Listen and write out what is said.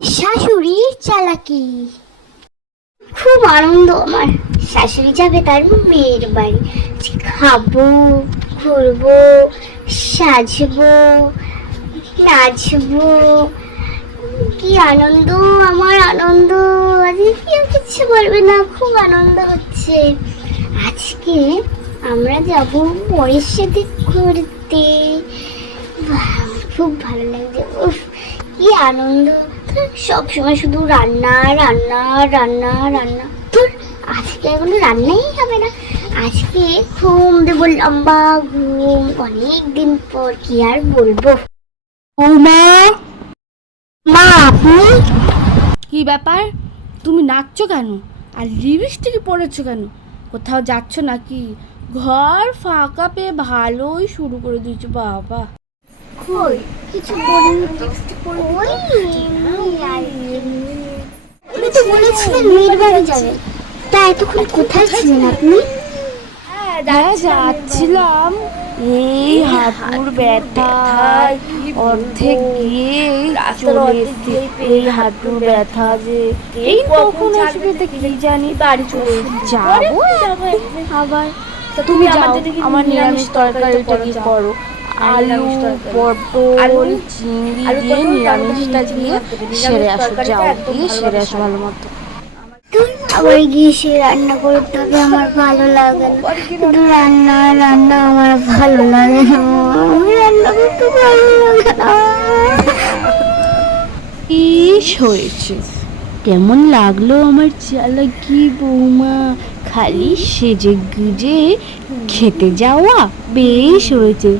শাশুড়ির চালাকি। খুব আনন্দ আমার। শাশুড়ি যাবে তার মেয়ের বাড়ি। খাবো, ঘুরবো, সাজবো, নাচবো। কি আনন্দ, আমার আনন্দ। আজকে কেউ কিচ্ছু বলবে না, খুব আনন্দ হচ্ছে। আজকে আমরা যাব বরের সাথে ঘুরতে। খুব ভালো লাগছে। উফ, কি আনন্দ। সব সময় শুধু রান্না রান্না রান্না রান্না। ধুর, আজকে এগুলো রান্নাই হবে না। আজকে ঘুম দেবো, লম্বা ঘুম। অনেক দিন পর, কি আর বলবো। ও মা, মা আপনি? কি ব্যাপার, তুমি নাচছো কেন? আর লিপস্টিক পরেছো কেন? কোথাও যাচ্ছ নাকি? ঘর ফাঁকা পেয়ে ভালোই শুরু করে দিয়েছো বাবা। কই কিছু বলিনি তো। ওই আপনি তো বলেছিলেন মেয়ের বাড়ি যাবেন, তা এতক্ষণ কোথায় ছিলেন আপনি? হ্যাঁ যাচ্ছিলাম, এই হাঁটুর ব্যথায় অর্ধেক গিয়ে চলে এসছি। এই হাঁটুর ব্যথা যে এই কখন আসবে তা কি জানি, বাড়ি চলে যাবো আবার। তুমি যাও, আমার নিরামিষ তরকারিটা কি করো, আলু পটল চিংড়ি দিয়ে নিরামিষটা দিয়ে সেরে আসো, যাও গিয়ে সেরে আসো ভালো মতো। আবার গিয়ে সে রান্না করতে হবে, আমার ভালো লাগে না। শুধু রান্না রান্না, আমার ভালো লাগে না। আমি রান্না করতে ভালো লাগে না। ইস হয়েছে, কেমন লাগলো আমার চালাকি বৌমা, খালি সেজে গুজে খেতে যাওয়া। বেশ হয়েছে।